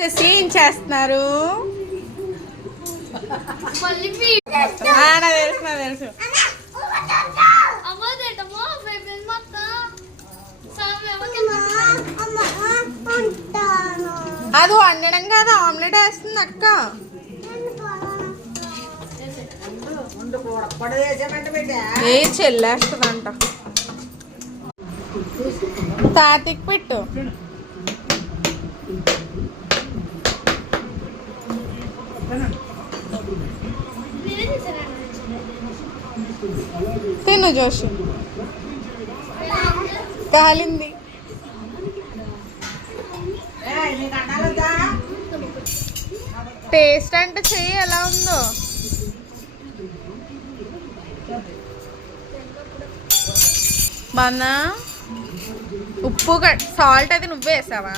ఏం చేస్తున్నారు? తెలుసు అది వండడం కాదు, ఆమ్లెట్ వేస్తుంది అక్క. ఏ చెల్లేస్తుందంట. తాతికి పెట్టు. తిను జోషి, కాలింది. టేస్ట్ అంటే చెయ్యి ఎలా ఉందో. బాగుందా? ఉప్పు సాల్ట్ అది నువ్వే వేసావా?